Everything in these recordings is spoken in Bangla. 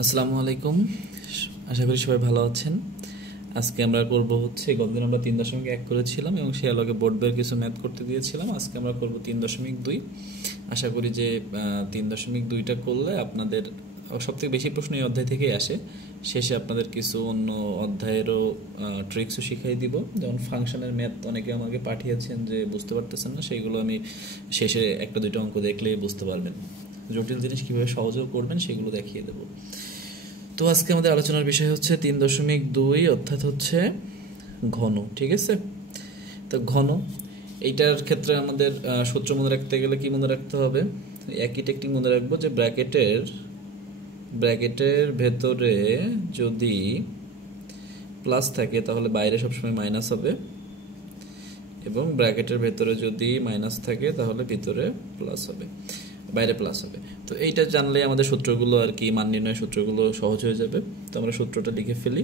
আসসালামু আলাইকুম। আশা করি সবাই ভালো আছেন। আজকে আমরা করব হচ্ছে গতদিন আমরা 3.1 করেছিলাম এবং সে আলোকে বোর্ড বের কিছু ম্যাথ করতে দিয়েছিলাম। আজকে আমরা করব 3.2। আশা করি যে 3.2টা করলে আপনাদের সবথেকে বেশি প্রশ্ন এই অধ্যায় থেকেই আসে। শেষে আপনাদের কিছু অন্য অধ্যায়েরও ট্রিক্সও শিখাই দিব, যেমন ফাংশনের ম্যাথ অনেকে আমাকে পাঠিয়েছেন যে বুঝতে পারতেছেন না, সেইগুলো আমি শেষে একটা দুইটা অঙ্ক দেখলেই বুঝতে পারবেন। জটিল জিনিস কীভাবে সহজেও করবেন সেগুলো দেখিয়ে দেবো। তো আজকে আমাদের আলোচনার বিষয় হচ্ছে 3.2, অর্থাৎ হচ্ছে ঘন। ঠিক আছে, তো ঘন এইটার ক্ষেত্রে আমাদের সূত্র মনে রাখতে গেলে কি মনে রাখতে হবে? একই টেকনিক মনে রাখবো যে ব্র্যাকেটের ভেতরে যদি প্লাস থাকে তাহলে বাইরে সবসময় মাইনাস হবে, এবং ব্র্যাকেটের ভেতরে যদি মাইনাস থাকে তাহলে ভিতরে প্লাস হবে, বাইরে প্লাস হবে। তো এইটা জানলে আমাদের সূত্রগুলো আর কি, মান নির্ণয়ের সূত্রগুলো সহজ হয়ে যাবে। তো আমরা সূত্রটা লিখে ফেলি।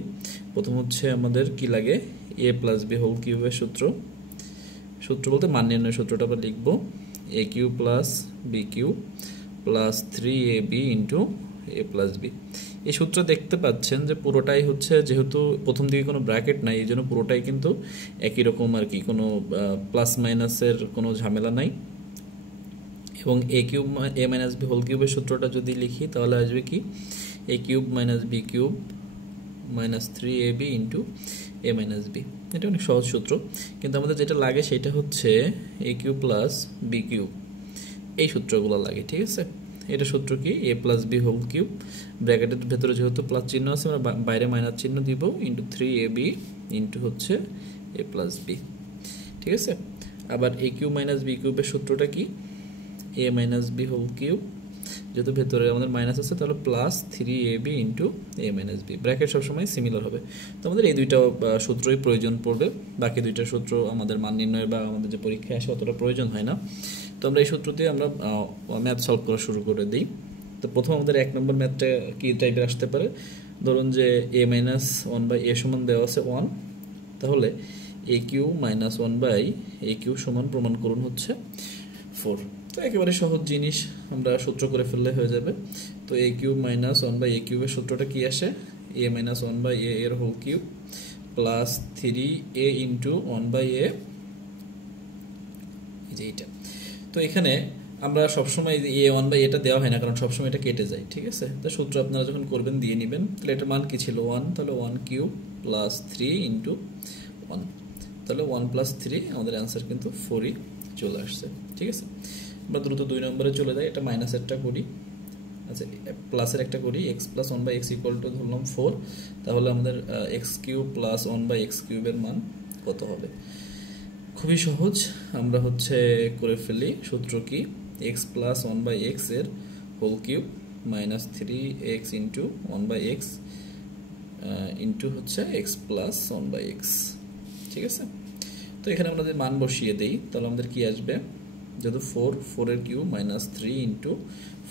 প্রথম হচ্ছে আমাদের কি লাগে, a প্লাস বি হোল কিউবের সূত্র বলতে মান নির্ণয়ের সূত্রটা আমরা লিখবো a cube plus B cube plus 3ab into a plus b. এই সূত্র দেখতে পাচ্ছেন যে পুরোটাই হচ্ছে, যেহেতু প্রথম দিকে কোনো ব্র্যাকেট নাই এই জন্য পুরোটাই কিন্তু একই রকম আর কি, কোনো প্লাস মাইনাসের কোনো ঝামেলা নাই। এবং A cube A minus B whole কিউবের সূত্রটা যদি লিখি তাহলে আসবে কি, A cube minus B cube minus 3ab into A minus B. এটা অনেক সহজ সূত্র, কিন্তু আমাদের যেটা লাগে সেটা হচ্ছে এ কিউব প্লাস বি কিউব, এই সূত্রগুলো লাগে। ঠিক আছে, এটা সূত্র কি, A plus B whole cube, ব্র্যাকেটের ভেতরে যেহেতু প্লাস চিহ্ন আছে আমরা বাইরে মাইনাস চিহ্ন দিব, ইন্টু 3ab ইন্টু হচ্ছে এ প্লাস বি। ঠিক আছে, আবার এ কিউব মাইনাস বি কিউবের সূত্রটা কি, এ মাইনাস বি হোল কিউব, যেহেতু ভেতরে আমাদের মাইনাস আছে তাহলে plus 3ab into A minus B. Bracket সবসময় সিমিলার হবে। তো আমাদের এই দুইটা সূত্রই প্রয়োজন পড়বে, বাকি দুইটা সূত্র আমাদের মান নির্ণয় বা আমাদের যে পরীক্ষায় আসে অতটা প্রয়োজন হয় না। তো আমরা এই সূত্র দিয়ে আমরা ম্যাথ সলভ করা শুরু করে দিই। তো প্রথম আমাদের 1 নম্বর ম্যাথটা কি টাইপের আসতে পারে, ধরুন যে a মাইনাস 1/a সমান দেওয়া আছে 1, তাহলে a Q minus 1/a Q সমান প্রমাণ করুন হচ্ছে 4। তো একেবারে সহজ জিনিস, আমরা সূত্র করে ফেললে হয়ে যাবে। তো a কিউব মাইনাস 1/a কিউবের সূত্রটা কি আসে, a মাইনাস 1/a এর whole cube plus 3a into 1/a, এই যে এইটা। তো এখানে আমরা সবসময় এ 1/a দেওয়া হয় না, কারণ সবসময় এটা কেটে যায়। ঠিক আছে, তো সূত্র আপনারা যখন করবেন দিয়ে নেবেন। তাহলে এটার মান কি ছিল 1, তাহলে 1 কিউব প্লাস 3 ইন্টু 1, তাহলে 1 প্লাস 3, আমাদের অ্যান্সার কিন্তু 4ই চলে আসছে। ঠিক আছে, আমরা দ্রুত 2 নম্বরে চলে যাই। এটা মাইনাসেরটা করি, আচ্ছা প্লাসের একটা করি, x plus 1/x equal to ধরলাম 4, তাহলে আমাদের এক্স কিউব প্লাস 1/x কিউবের মান কত হবে? খুবই সহজ, আমরা হচ্ছে করে ফেলি। সূত্র কি, এক্স প্লাস 1/x এর whole cube minus 3x into 1/x into হচ্ছে এক্স প্লাস 1/x। ঠিক আছে, তো এখানে আমরা যদি মান বসিয়ে দিই তাহলে আমাদের কি আসবে, যেহেতু 4 এর কিউব মাইনাস 3 ইন্টু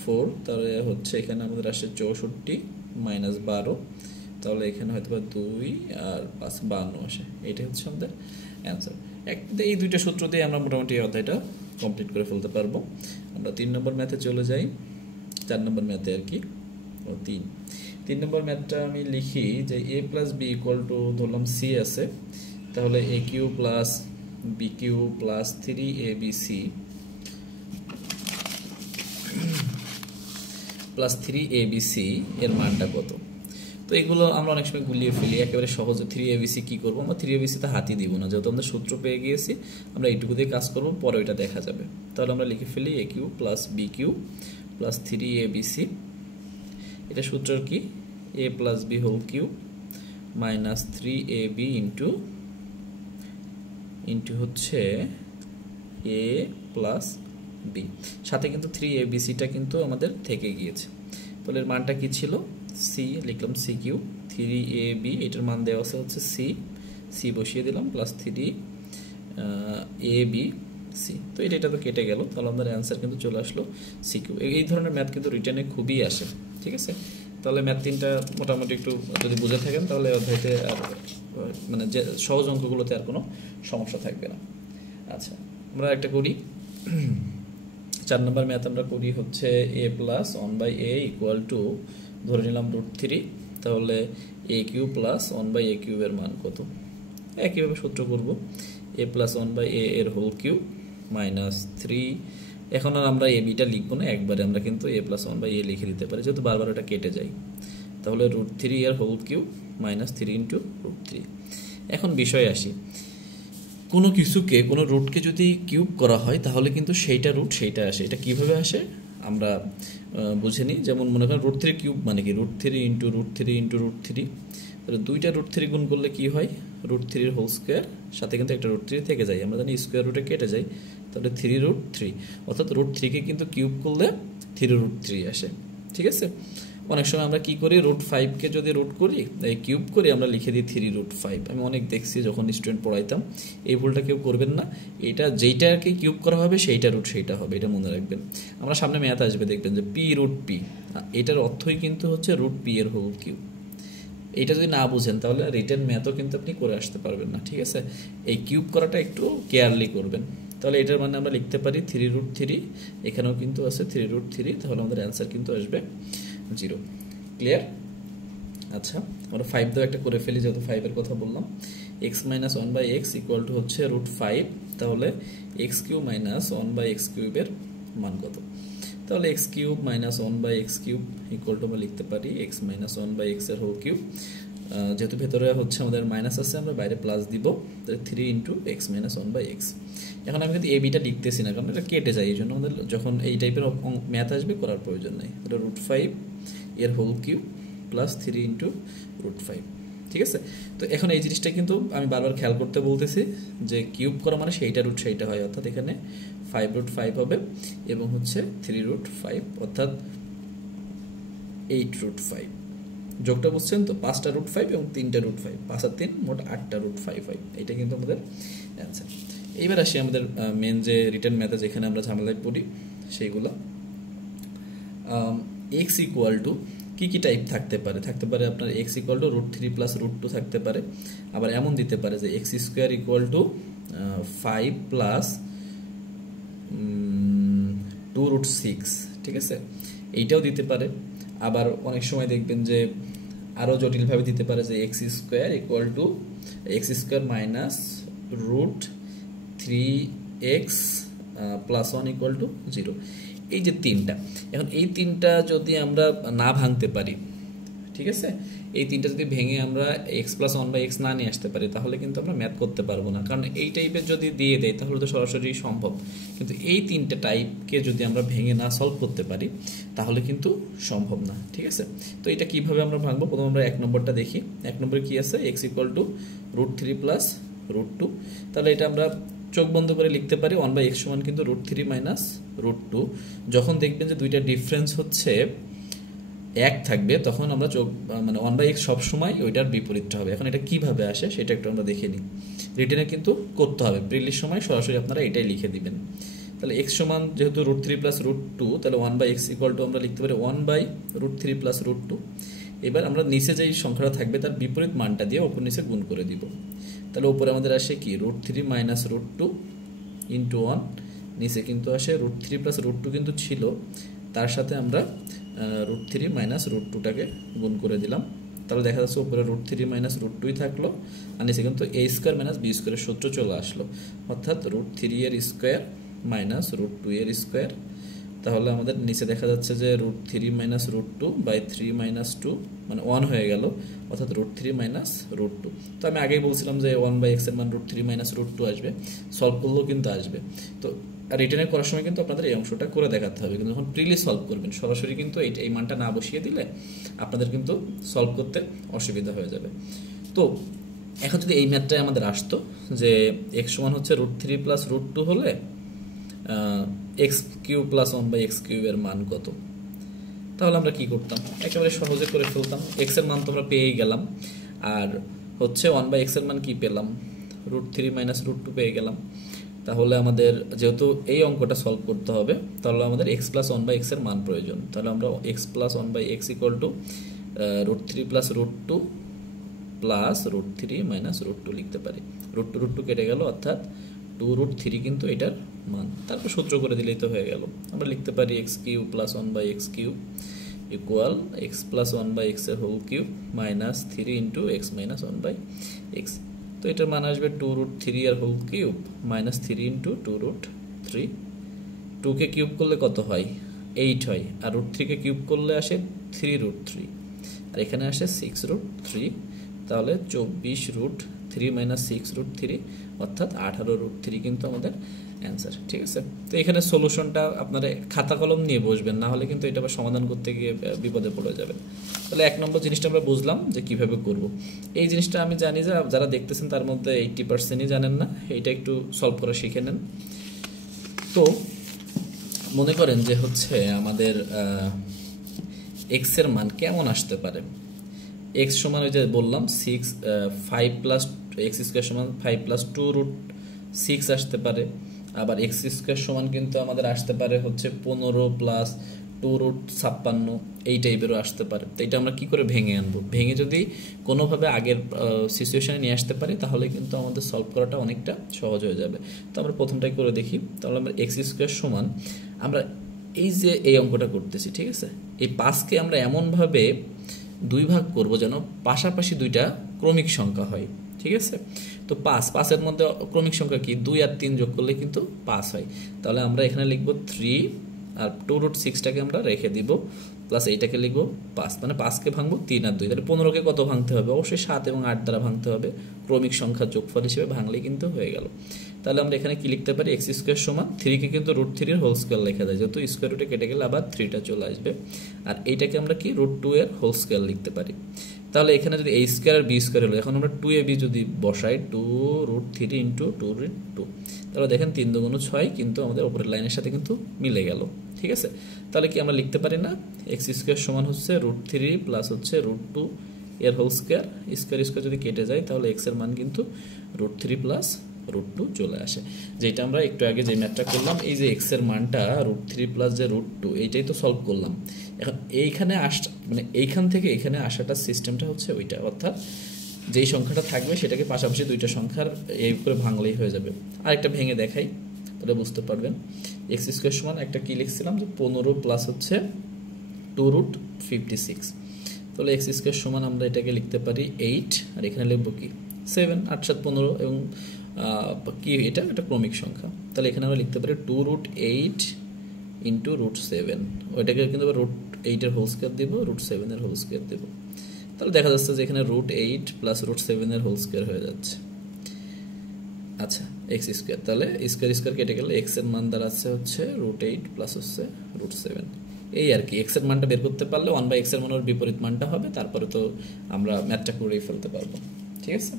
4, তাহলে হচ্ছে এখানে আমাদের আসে 64 মাইনাস 12, তাহলে এখানে হয়তো বা 2 আর 5 52 আসে। এটাই হচ্ছে আমাদের অ্যান্সার। এই দুইটা সূত্র দিয়ে আমরা মোটামুটি এই অধ্যায়টা কমপ্লিট করে ফেলতে পারবো। আমরা 3 নম্বর ম্যাথে চলে যাই, 4 নম্বর ম্যাথে আর কি। 3 নম্বর ম্যাথটা আমি লিখি যে a plus B equal to ধরলাম সি আছে, তাহলে A cube plus B cube plus 3abc plus 3abc এর মানটা কত? তো এগুলো আমরা অনেক সময় গুলিয়ে ফেলি, একেবারে সহজে 3abc কি করবো, আমরা 3abc তে হাতই দিব না, যেহেতু আমরা সূত্র পেয়ে গিয়েছি, আমরা এইটুকু দিয়ে কাজ করবো, পরে ওইটা দেখা যাবে। তাহলে আমরা লিখে ফেলি A cube plus B cube plus 3abc। এটা সূত্র কি, A plus B whole cube minus 3ab into হচ্ছে এ প্লাস বি, সাথে কিন্তু 3abcটা কিন্তু আমাদের থেকে গিয়েছে। তাহলে এর মানটা কি ছিল, সি লিখলাম, সি কিউ 3ab, এটার মান দেওয়া আছে হচ্ছে সি বসিয়ে দিলাম প্লাস 3abc। তো এটা তো কেটে গেল, তাহলে আমাদের অ্যান্সার কিন্তু চলে আসলো সি কিউ। এই ধরনের ম্যাথ কিন্তু রিটেনে খুবই আসে। ঠিক আছে, তাহলে ম্যাথ 3টা মোটামুটি একটু যদি বুঝে থাকেন তাহলে অধ্যায়তে আর মানে যে সহজ অঙ্কগুলোতে আর কোনো সমস্যা থাকবে না। আচ্ছা, আমরা একটা করি। 4 নম্বর ম্যাথ আমরা করি হচ্ছে a plus 1/a equal to ধরে নিলাম √3, তাহলে এ কিউব প্লাস 1/a কিউবের মান কত? একইভাবে সূত্র করব, a প্লাস 1/a এর হোল কিউব মাইনাস 3। এখন আর আমরা এ বিটা লিখবো না, একবারে আমরা কিন্তু a প্লাস 1/a লিখে দিতে পারি, যেহেতু বারবার এটা কেটে যায়। তাহলে √3 এর হোল কিউব মাইনাস 3 ইন্টু √3। এখন বিষয়ে আসি, কোনো কিছুকে, কোনো রুটকে যদি কিউব করা হয় তাহলে কিন্তু সেইটা রুট সেইটা আসে। এটা কিভাবে আসে আমরা বুঝে নিই। যেমন মনে করেন √3 কিউব মানে কি, √3 ইন্টু √3 ইন্টু √3। তাহলে দুইটা √3 গুণ করলে কি হয়? √3 হোল স্কোয়ার, সাথে কিন্তু একটা √3 থেকে যায়, আমরা জানি স্কোয়ার রুটে কেটে যায়, তাহলে 3√3। অর্থাৎ √3 কে কিন্তু কিউব করলে 3√3 আসে। ঠিক আছে, অনেক সময় আমরা কি করি, √5 কে যদি রুট করি, এই কিউব করি, আমরা লিখে দিই 3√5। আমি অনেক দেখছি যখন স্টুডেন্ট পড়াইতাম, এই ভুলটা কেউ করবেন না। এটা যেইটাকে কিউব করা হবে সেইটা রুট সেইটা হবে, এটা মনে রাখবেন। আমরা সামনে ম্যাথ আসবে, দেখবেন যে p√p, এটার অর্থই কিন্তু হচ্ছে √p এর হোল কিউব। এইটা যদি না বুঝেন তাহলে রিটেন ম্যাথও কিন্তু আপনি করে আসতে পারবেন না। ঠিক আছে, এই কিউব করাটা একটু কেয়ারলি করবেন। তাহলে এটার মানে আমরা লিখতে পারি 3√3, এখানেও কিন্তু আছে 3√3, তাহলে আমাদের অ্যান্সার কিন্তু আসবে 0। ক্লিয়ার? আচ্ছা, আমরা 5 দাও একটা করে ফেলি, যেহেতু 5 এর কথা বললাম। x minus 1/x equal to হচ্ছে √5, তাহলে x কিউব মাইনাস 1/x কিউবের মান কত? তাহলে x cube minus 1/x cube equal to আমরা লিখতে পারি x মাইনাস 1/x এর হোল কিউব। যেহেতু ভেতরে হচ্ছে আমাদের মাইনাস আছে, আমরা বাইরে প্লাস দিব, 3 ইন্টু x মাইনাস 1/x। এখন আমি কিন্তু এ বিটা লিখতেছি না, কারণ এটা কেটে যায়, এই জন্য আমাদের যখন এই টাইপের ম্যাথ আসবে করার প্রয়োজন নেই। এটা √5 এর হোল কিউব প্লাস 3 ইন্টু √5। ঠিক আছে, তো এখন এই জিনিসটা কিন্তু আমি বারবার খেয়াল করতে বলতেছি যে কিউব করা মানে সেইটা রুট সেইটা হয়, অর্থাৎ এখানে 5√5 হবে এবং হচ্ছে 3√5, অর্থাৎ 8√5। যোগটা বুঝছেন তো? 5টা √5 এবং 3টা √5, 5 আর 3 মোট 8টা √5 হয়। এটা কিন্তু আমাদের অ্যান্সার। এইবার আসি আমাদের মেন যে রিটেন ম্যাথে যেখানে আমরা ঝামেলায় পড়ি সেইগুলো। এক্স ইকুয়াল টু কি টাইপ থাকতে পারে? থাকতে পারে আপনার এক্স ইকুয়াল টু √3 প্লাস √2 থাকতে পারে। আবার এমন দিতে পারে যে x square equal to 5 plus 2√6। ঠিক আছে, এইটাও দিতে পারে। আবার অনেক সময় দেখবেন যে আরও জটিলভাবে দিতে পারে যে x square equal to x square minus √3x plus 1 equal to 0। এই যে তিনটা, এখন এই তিনটা যদি আমরা না ভাঙতে পারি, ঠিক আছে, এই তিনটা যদি ভেঙে আমরা x প্লাস 1/x না নিয়ে আসতে পারি, তাহলে কিন্তু আমরা ম্যাথ করতে পারবো না। কারণ এই টাইপের যদি দিয়ে দেয় তাহলে তো সরাসরি সম্ভব, কিন্তু এই তিনটা টাইপকে যদি আমরা ভেঙে না সলভ করতে পারি তাহলে কিন্তু সম্ভব না। ঠিক আছে, তো এটা কিভাবে আমরা ভাঙবো? প্রথমে আমরা 1 নম্বরটা দেখি। 1 নম্বরে কি আছে? x equal to √3 plus √2। তাহলে এটা আমরা চোখ বন্ধ করে লিখতে পারি 1/x সমান কিন্তু √3 মাইনাস √2। যখন দেখবেন যে দুইটা ডিফারেন্স হচ্ছে 1 থাকবে, তখন আমরা মানে 1/x সবসময় ওইটার বিপরীতটা হবে। এখন এটা কিভাবে আসে সেটা একটু আমরা দেখে নিই। রিটেনে কিন্তু করতে হবে, প্রিলির সময় সরাসরি আপনারা এটাই লিখে দিবেন। তাহলে x সমান যেহেতু √3 প্লাস √2, তাহলে 1/x ইকুয়াল টু আমরা লিখতে পারি 1/√3 প্লাস √2। এবার আমরা নিচে যেই সংখ্যাটা থাকবে তার বিপরীত মানটা দিয়ে ওপর নিচে গুণ করে দিব। তাহলে উপরে আমাদের আসে কি √3 মাইনাস √2 ইন্টু 1, নিচে কিন্তু আসে √3 প্লাস √2 কিন্তু ছিল, তার সাথে আমরা √3 মাইনাস √2টাকে গুণ করে দিলাম। তাহলে দেখা যাচ্ছে উপরে √3 মাইনাস √2ই থাকলো, আর নিচে কিন্তু a স্কোয়ার মাইনাস b স্কোয়ারের সূত্র চলে আসলো, অর্থাৎ √3 এর স্কোয়ার মাইনাস √2 এর স্কোয়ার। তাহলে আমাদের নিচে দেখা যাচ্ছে যে √3 মাইনাস √2 বাই 3 মাইনাস 2 মানে 1 হয়ে গেল, অর্থাৎ √3 মাইনাস √2। তো আমি আগেই বলছিলাম যে 1/x এর মান √3 মাইনাস √2 আসবে, সলভ করলেও কিন্তু আসবে। তো রিটেনে করার সময় কিন্তু আপনাদের এই অংশটা করে দেখাতে হবে, কিন্তু যখন প্রিলি সলভ করবেন সরাসরি কিন্তু এই মানটা না বসিয়ে দিলে আপনাদের কিন্তু সলভ করতে অসুবিধা হয়ে যাবে। তো এখন যদি এই ম্যাথটাই আমাদের আসতো যে x সমান হচ্ছে √3 প্লাস √2 হলে x কিউব প্লাস 1/x কিউবের মান কত, তাহলে আমরা কি করতাম? একেবারে সহজে করে ফেলতাম। x এর মান তো আমরা পেয়েই গেলাম, আর হচ্ছে 1/x এর মান কি পেলাম? √3 মাইনাস √2 পেয়ে গেলাম। তাহলে আমাদের যেহেতু এই অঙ্কটা সলভ করতে হবে, তাহলে আমাদের x প্লাস 1/x এর মান প্রয়োজন। তাহলে আমরা x plus 1/x equal to √3 plus √2 plus √3 minus √2 লিখতে পারি। √2 কেটে গেল, অর্থাৎ 2√3 কিন্তু এটার মান। তারপর সূত্র করে দিলেই তো হয়ে গেল। আমরা লিখতে পারি x cube plus 1/x cube equal X plus one by X এর whole cube minus 3 into X minus one by X. তো এটার মান আসবে 2√3 এর হোল কিউব মাইনাস 3 ইন্টু 2√3। 2 কে কিউব করলে কত হয়? 8 হয়। আর √3 কে কিউব করলে আসে 3√3, আর এখানে আসে 6√3। তাহলে 24√3 মাইনাস 6√3 অর্থাৎ 18√3 কিন্তু আমাদের অ্যান্সার। ঠিক আছে, তো এখানে সলিউশনটা আপনারা খাতা কলম নিয়ে বসবেন, না হলে কিন্তু এটা আবার সমাধান করতে গিয়ে বিপদে পড়ে যাবেন। তাহলে 1 নম্বর জিনিসটা আমরা বুঝলাম যে কিভাবে করব। এই জিনিসটা আমি জানি যে যারা দেখতেছেন তার মধ্যে 80%ই জানেন না, এইটা একটু সলভ করা শিখে নেন। তো মনে করেন যে হচ্ছে আমাদের এক্স এর মান কেমন আসতে পারে। এক্স সমান ওই যে বললাম 5 প্লাস এক্স স্কোয়ার সমান 5 প্লাস 2√6 আসতে পারে। আবার এক্স স্কোয়ার সমান কিন্তু আমাদের আসতে পারে হচ্ছে 15 প্লাস 2√56, এই টাইপেরও আসতে পারে। তো এটা আমরা কি করে ভেঙে আনবো? ভেঙে যদি কোনোভাবে আগের সিচুয়েশনে নিয়ে আসতে পারি তাহলে কিন্তু আমাদের সলভ করাটা অনেকটা সহজ হয়ে যাবে। তো আমরা প্রথমটাই করে দেখি। তাহলে আমরা এক্স স্কোয়ার সমান, আমরা এই যে এই অঙ্কটা করতেছি, ঠিক আছে, এই 5কে আমরা এমনভাবে 2 ভাগ করব যেন পাশাপাশি দুইটা ক্রমিক সংখ্যা হয়। ঠিক আছে, তো 5-5-এর মধ্যে ক্রমিক সংখ্যা কি? 2 আর 3 যোগ করলে কিন্তু 5 হয়। তাহলে আমরা এখানে লিখব 3 আর 2√6টাকে আমরা রেখে দিব, প্লাস এইটাকে লিখব 5, মানে 5কে ভাঙবো 3 আর 2। তাহলে 15কে কত ভাঙতে হবে? অবশ্যই 7 এবং 8 দ্বারা ভাঙতে হবে, ক্রমিক সংখ্যার যোগফল হিসেবে ভাঙলেই কিন্তু হয়ে গেল। তাহলে আমরা এখানে কি লিখতে পারি? এক্স স্কোয়ার সমান 3কে কিন্তু √3 এর হোল স্কোয়ার লেখা যায়, যেহেতু স্কোয়ার রুটে কেটে গেলে আবার 3টা চলে আসবে। আর এইটাকে আমরা কি √2 এর হোল স্কোয়ার লিখতে পারি। তাহলে এখানে যদি a স্কোয়ার আর b স্কোয়ার হলো, এখন আমরা 2ab যদি বসাই 2√3 ইন্টু 2√2, তাহলে দেখেন 3 2 6, কিন্তু আমাদের উপরের লাইনের সাথে কিন্তু মিলে গেল। ঠিক আছে, তাহলে কি আমরা লিখতে পারি না এক্স স্কোয়ার সমান হচ্ছে √3 প্লাস হচ্ছে √2 এর হোল স্কোয়ার। স্কোয়ার স্কোয়ার যদি কেটে যায় তাহলে এক্স এর মান কিন্তু √3 প্লাস √2 চলে আসে। যেটা আমরা একটু আগে যে ম্যাথটা করলাম, এই যে এক্স এর মানটা √3 প্লাস যে √2, এইটাই তো সলভ করলাম। এখন এইখানে মানে এইখান থেকে এখানে আসাটার সিস্টেমটা হচ্ছে ওইটা, অর্থাৎ যেই সংখ্যাটা থাকবে সেটাকে পাশাপাশি দুইটা সংখ্যার এই করে ভাঙলেই হয়ে যাবে। আরেকটা ভেঙে দেখাই তাহলে বুঝতে পারবেন। এক্স স্কোয়ার সমান একটা কি লিখছিলাম যে 15 প্লাস হচ্ছে 2√56। তাহলে এক্স স্কোয়ার সমান আমরা এটাকে লিখতে পারি 8, আর এখানে লিখবো কি 7, 8 7 15, এবং কি এটা ক্রমিক সংখ্যা। তাহলে এখানে আমরা লিখতে পারি 2√8 ইন্টু √7, ওইটাকে কিন্তু √8 এর হোল স্কোয়ার দিব, √7 এর হোল স্কোয়ার দেব। তাহলে দেখা যাচ্ছে যে এখানে √8 প্লাস √7 এর হোল স্কোয়ার হয়ে যাচ্ছে। আচ্ছা, এক্স স্কোয়ার, তাহলে স্কোয়ার স্কোয়ার কেটে গেলে এক্স এর মান দাঁড়াচ্ছে হচ্ছে √8 প্লাস হচ্ছে √7। এই আর কি, এক্স এর মানটা বের করতে পারলে 1/x এর মানের বিপরীত মানটা হবে, তারপরে তো আমরা ম্যাথটা করেই ফেলতে পারবো। ঠিক আছে,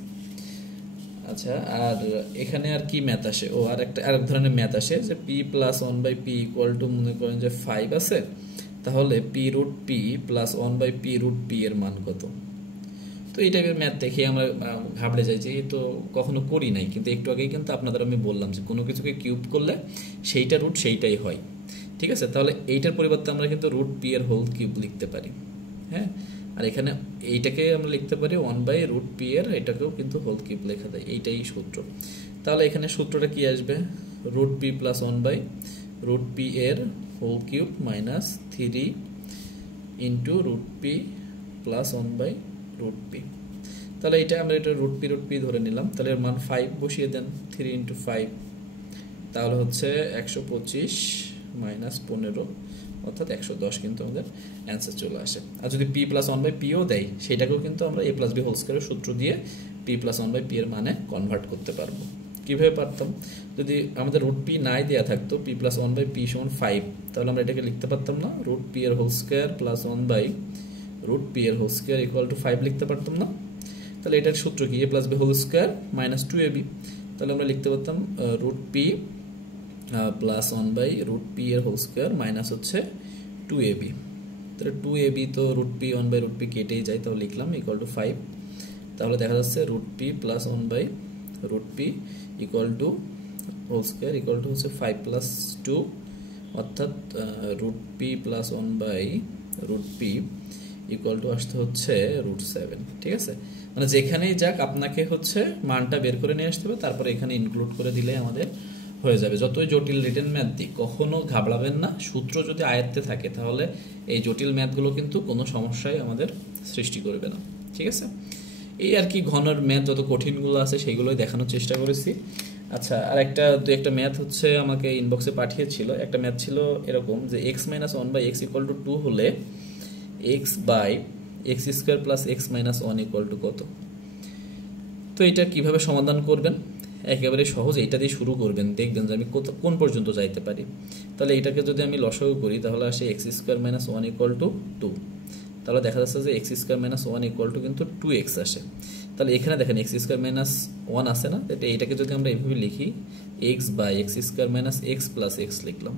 আচ্ছা, আর এখানে আর কি ম্যাথ আসে? ও আরেক ধরনের ম্যাথ আসে যে p plus 1/p equal to, মনে করেন যে 5 আছে, তাহলে p√p প্লাস 1/p√p এর মান কত? তো এই টাইপের ম্যাথ দেখে আমরা ঘাবড়ে যাই যে তো কখনো করি নাই, কিন্তু একটু আগেই কিন্তু আপনাদের আমি বললাম যে কোনো কিছুকে কিউব করলে সেইটা রুট সেইটাই হয়। ঠিক আছে, তাহলে এইটার পরিবর্তে আমরা কিন্তু √p এর হোল কিউব লিখতে পারি। হ্যাঁ, আর এখানে এইটাকে আমরা লিখতে পারি 1/√p এর, এটাকেও কিন্তু হোল কিউব লেখা যায়, এইটাই সূত্র। তাহলে এখানে সূত্রটা কি আসবে? √p প্লাস 1/√p এর whole cube minus 3 into √p plus 1/√p। তাহলে এটা আমরা এটা √p ধরে নিলাম। তাহলে এর মান 5 বসিয়ে দেন, 3 ইন্টু 5, তাহলে হচ্ছে 125 মাইনাস 15, অর্থাৎ 110 কিন্তু আমাদের অ্যান্সার চলে আসে। আর যদি p প্লাস 1/pও দেয়, সেটাকেও কিন্তু আমরা a প্লাস b হোল স্কয়ারের সূত্র দিয়ে p প্লাস 1/p এর মানে কনভার্ট করতে পারবো। কিভাবে পারতাম? যদি আমাদের √p নাই দেওয়া থাকতো, p প্লাস 1/p সমান 5, তাহলে আমরা এটাকে লিখতে পারতাম না √p এর হোল স্কয়ার প্লাস 1/√p এর হোল স্কয়ার ইকুয়াল টু 5 লিখতে পারতাম না? তাহলে এটার সূত্র কি? a plus b whole square minus 2ab। তাহলে আমরা লিখতে পারতাম √p প্লাস 1/√p এর হোল স্কয়ার মাইনাস হচ্ছে 2ab। তাহলে 2ab তো √p 1/√p কেটেই যায়, তাহলে লিখলাম ইকুয়াল টু 5। তাহলে দেখা যাচ্ছে √p plus 1/√p equal to whole square equal to হচ্ছে 5 প্লাস 2, অর্থাৎ √p plus 1/√p equal two আসতে হচ্ছে √7। ঠিক আছে, মানে যেখানেই যাক আপনাকে হচ্ছে মানটা বের করে নিয়ে আসতে হবে, তারপরে এখানে ইনক্লুড করে দিলে আমাদের হয়ে যাবে। যতই জটিল রিটেন ম্যাথ দিই কখনো ঘাবড়াবেন না, সূত্র যদি আয়ত্তে থাকে তাহলে এই জটিল ম্যাথগুলো কিন্তু কোনো সমস্যাই আমাদের সৃষ্টি করবে না। ঠিক আছে, এই আর কি ঘনের ম্যাথ যত কঠিনগুলো আছে সেইগুলোই দেখানোর চেষ্টা করেছি। আচ্ছা, আর একটা ম্যাথ হচ্ছে আমাকে ইনবক্সে পাঠিয়েছিল। একটা ম্যাথ ছিল এরকম যে x minus one by x equal to 2 হলে x by x square plus x minus one equal to কত। তো এটা কিভাবে সমাধান করবেন? একেবারে সহজ, এটা দিয়ে শুরু করবেন, দেখবেন যে আমি কোন পর্যন্ত যাইতে পারি। তাহলে এটাকে যদি আমি লসাগু করি তাহলে আসে x square minus one equal to 2। তাহলে দেখা যাচ্ছে যে x square minus one equal two কিন্তু 2x আসে। তাহলে এখানে দেখেন এক্স স্কোয়ার মাইনাস ওয়ান আসে না, এটাকে যদি আমরা এইভাবে লিখি x by x square minus x plus x লিখলাম।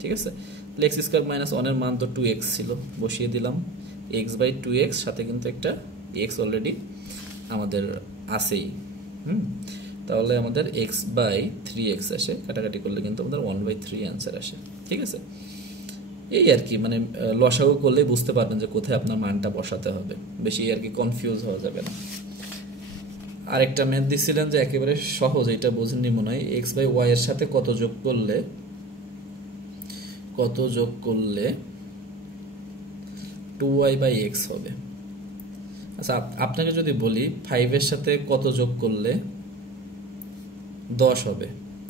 ঠিক আছে, তাহলে এক্স স্কোয়ার মাইনাস ওয়ানের মান তো 2x ছিল, বসিয়ে দিলাম এক্স বাই 2x, সাথে কিন্তু একটা এক্স অলরেডি আমাদের আসেই। তাহলে আমাদের এক্স বাই 3x আসে, কাটাকাটি করলে কিন্তু আমাদের 1/3 অ্যান্সার আসে। ঠিক আছে, এই আর কি, মানে লসাগু করলে বুঝতে পারবেন যে কোথায় আপনার মানটা বসাতে হবে, বেশি আর কি কনফিউজ হওয়া যাবে না। আরেকটা ম্যাথ দিচ্ছিলেন যে একেবারে সহজ, এটা বোঝেননি মনে হয়, এক্স বাই ওয়াই এর সাথে কত যোগ করলে 2y বাই এক্স হবে। আচ্ছা, আপনাকে যদি বলি 5 এর সাথে কত যোগ করলে 10 হবে,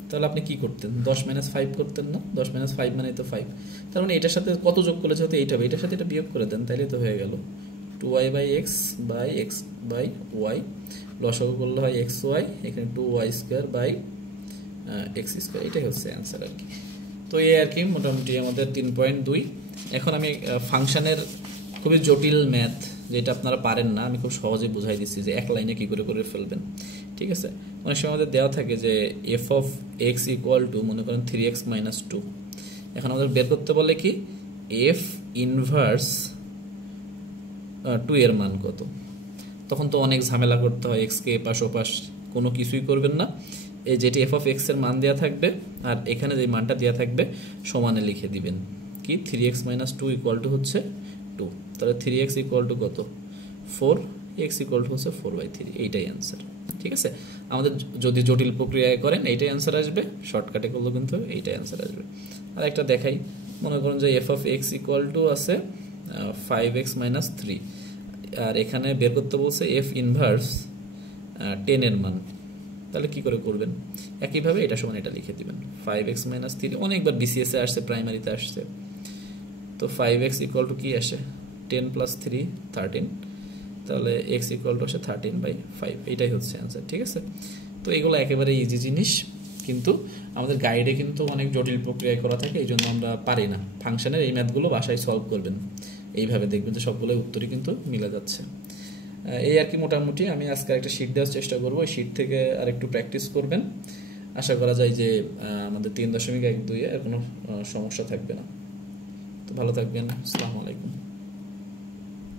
তাহলে আপনি কি করতেন? 10 মাইনাস 5 করতেন না? 10 মাইনাস 5 মানে তো 5। তার মানে এটার সাথে কত যোগ করলে যেহেতু এইটা হবে, এটার সাথে এটা বিয়োগ করে দেন, তাইলে তো হয়ে গেল 2y by x by x by y. লসাগু করলে হয় এক্স ওয়াই, এখানে 2y square by x square, এটাই হচ্ছে অ্যান্সার আর কি। তো এই আর কি মোটামুটি আমাদের 3.2। এখন আমি ফাংশনের খুবই জটিল ম্যাথ যেটা আপনারা পারেন না, আমি খুব সহজে বুঝাই দিচ্ছি যে এক লাইনে কি করে ফেলবেন। ঠিক আছে, অনেক সময় আমাদের দেওয়া থাকে যে F of x equal two মনে করেন 3x মাইনাস 2। এখন আমাদের বের করতে বলে কি এফ ইনভার্স 2 এর মান কত। তখন তো অনেক ঝামেলা করতে হয়, এক্সকে এপাশ ওপাশ কোনো কিছুই করবেন না, এই যেটি এফ অফ এক্স এর মান দেওয়া থাকবে আর এখানে যে মানটা দেওয়া থাকবে সমানে লিখে দিবেন কি 3x মাইনাস 2 ইকুয়াল টু হচ্ছে 2। তাহলে 3x ইকুয়াল টু কত? 4, x ইকুয়াল টু হচ্ছে 4/3, এইটাই অ্যান্সার। ঠিক আছে, আমাদের যদি জটিল প্রক্রিয়ায় করেন এইটাই অ্যান্সার আসবে, শর্টকাটে করলেও কিন্তু এইটাই অ্যান্সার আসবে। আর একটা দেখাই, মনে করেন যে F of x equal two আছে 5x মাইনাস 3, আর এখানে বের করতে বলছে এফ ইনভার্স 10 এর মান। তাহলে কি করে করবেন? একইভাবে এটা সমান এটা লিখে দিবেন 5x মাইনাস 3, অনেকবার বিসিএস এ আসছে, প্রাইমারিতে আসছে। তো 5x ইকুয়াল টু কি আসে? 10 প্লাস 3 13, তাহলে x ইকুয়াল টু আসে 13/5, এইটাই হচ্ছে অ্যান্সার। ঠিক আছে, তো এগুলো একেবারে ইজি জিনিস, কিন্তু আমাদের গাইডে কিন্তু অনেক জটিল প্রক্রিয়ায় করা থাকে, এই জন্য আমরা পারি না। ফাংশনের এই ম্যাথগুলো বাসায় সলভ করবেন, এইভাবে দেখবেন যে সবগুলো উত্তরই কিন্তু মিলে যাচ্ছে। এই আর কি মোটামুটি। আমি আজকে একটা শীট দেওয়ার চেষ্টা করবো, ওই শীট থেকে আর একটু প্র্যাকটিস করবেন, আশা করা যায় যে আমাদের 3.12 এর কোনো সমস্যা থাকবে না। তো ভালো থাকবেন, আসসালামু আলাইকুম।